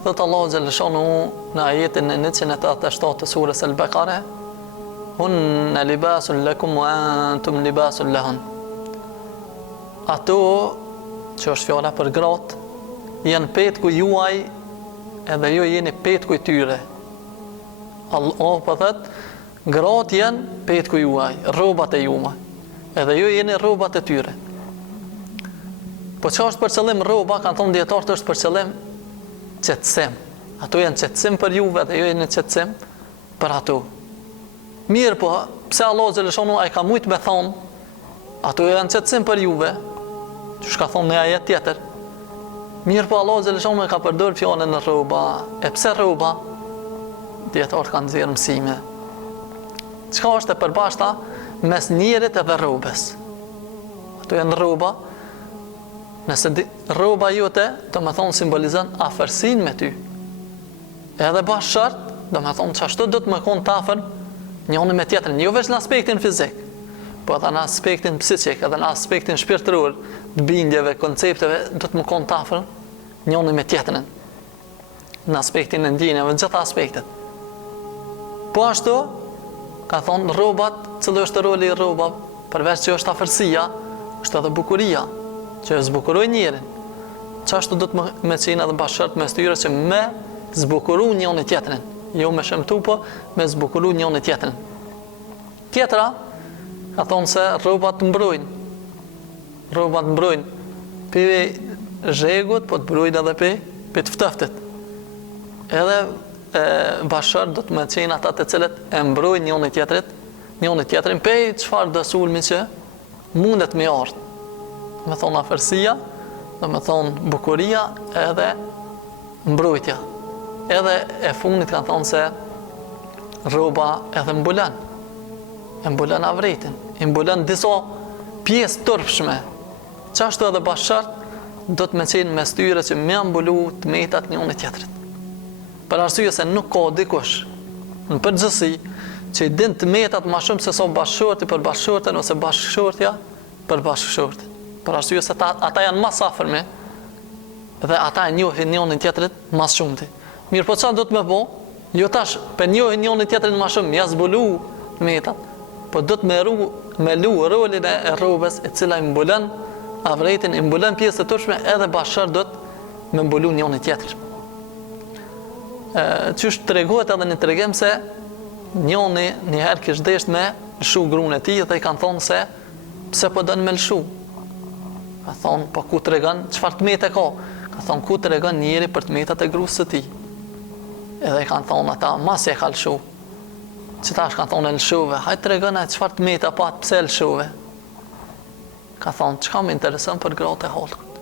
Thot Allahu xhaleshanu në ajetin e 187 të surës Al-Baqara, hunna libasun lakum wa antum libasun lahun. Ato që është fjala për gratë, janë petku juaj edhe ju jeni petku i tyre. Allah po thot, gratë janë petku juaj, rrobat e juaj, edhe ju jeni rrobat e tyre. Po çka është për qëllim rroba, kanë thonë dietarët është për qëllim qetësim. Ato janë qetësim për juve dhe ju jeni qetësim për ato. Mirë po, pse Allah xhaleshanu ai ka mujt me thonë, ato janë qetësim për juve, që shka thonë në ajet tjetër. Mirë po Allah xhaleshanu ka përdor fjalën në rroba. E pse rroba? Dietarët kanë nxjerrë mësime. Çka është e përbashkëta mes njerit edhe rrobës? Ato janë rroba. Nëse rroba jote, do me thonë simbolizon afërsinë me ty. Edhe bashkërt, do me thonë çashtu do të më konë të afër njëri me tjetrin, jo vetëm në aspektin fizik, po edhe në aspektin psiqik, edhe në aspektin shpirtëror, të bindjeve, koncepteve, do të më konë të afër njëri me tjetrin. Në aspektin e ndjenjave, në gjitha aspektet. Po ashtu, ka thonë rrobat, cili është roli i rrobave, përveç që është afërsia, është edhe bukuria, që zbukuroj njerin. Çashtu do të me qenë edhe bashkërt mes tyre që me zbukuru njëri tjetrin, jo me shëmtu, po me zbukuru njëri tjetrin. Tjetra, ka thonë se rrobat mbrojnë. Rrobat mbrojnë për zhegut, po të mbrojnë edhe për të ftoftit. Edhe bashkërt do të me qenë ata të cilët e mbrojnë njëri tjetrin për çfarë do sulmi që mundet me ardhur. Me thonë afërsia, do me thonë bukuria edhe mbrojtja. Edhe e fundit kanë thonë se rroba edhe mbulan. E mbulan avretin, e mbulan disa pjesë turpshme. Çashtu edhe bashkërt do të me qenë mes tyre që me mbulu të metat njëri tjetrit. Për arsye se nuk ka dikush në përgjithësi që i din të metat më shumë se sa bashkëshorti për bashkëshorten ose bashkëshortja për bashkëshortin. Për arsye se ata janë mas afërmi dhe ata e njohin njëri tjetrin mas shumti. Mirë po çfarë do të më bë? Jo tash, për njohin njëri tjetrin mas shumë, ja zbulu metat, po do të me lu rolin e rrobës e cila i mbulon avretin, i mbulon pjesë të turpshme edhe bashkërt do të me mbulu njëri tjetrin. Qysh tregohet edhe në tregim se njëri një herë kishte dashur me lshu gruan e tij dhe i kanë thonë se pse po don me lshu? Ka thonë, po ku të regon, qëfar të mete ka? Ka thonë, ku të regon njeri për të metat e grusë së ti? Edhe kanë thonë, ata, mas e ka lëshu. Qëtash kanë thonë, e lëshuve, hajtë të regon e qëfar të mete apat, pse lëshuve? Ka thonë, qëka më interesën për gratë e halkët?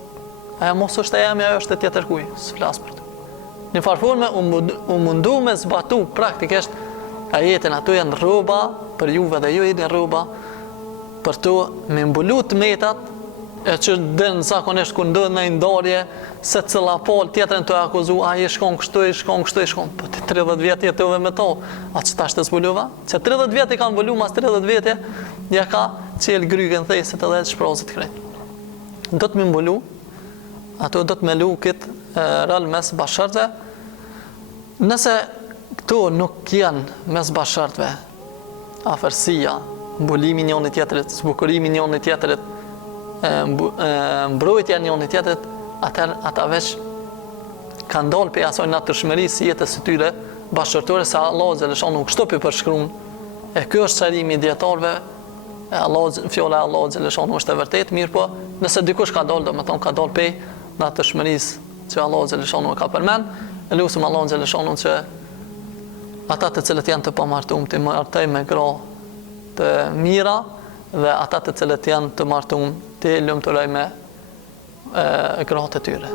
Aja mos është e jemi, ajo është e tjetër kuj, së flasë për të. Një farforme, u mundu me zbatu praktikisht, ajetin ato janë rroba, për juve dhe ju jeni rroba, për të me mbulu të metat, e që dënë zakonisht ku ndodhë në ndarje, se cëlla pol tjetërën të akuzu, a i shkon kështu, po të 30 vjetë jetove me to, a që ta shtë zbuluva? Që 30 vjetë i ka mbulu, mas 30 vjetë, ja ka qelë grygën thesit edhe të shprazit krejt. Do të me mbulu, ato do të me lu këtë rëll mes bashkërtve, nëse këto nuk janë mes bashkërtve, afërsia, mbulimi njëri tjetrit, zbukurimi njëri tjetrit, mbrojtja njëri tjetrit, atëherë ata veç kanë dalë për asaj natyrshmërisë jetës së tyre bashkëtorë se Allah xhaleshanu kështu pi përshkruan. E ky është çarimi i dietarëve. Fjala e Allah xhaleshanu është e vërtetë, mirë po, nëse dikush ka dalë, domethënë ka dalë për natyrshmërisë që Allah xhaleshanu ka përmend, lutem Allah xhaleshanu që ata të cilët janë të pamartuar të martojnë me gra të mira dhe ata të cilët janë të martuar të lumturojnë me gratë e tyre.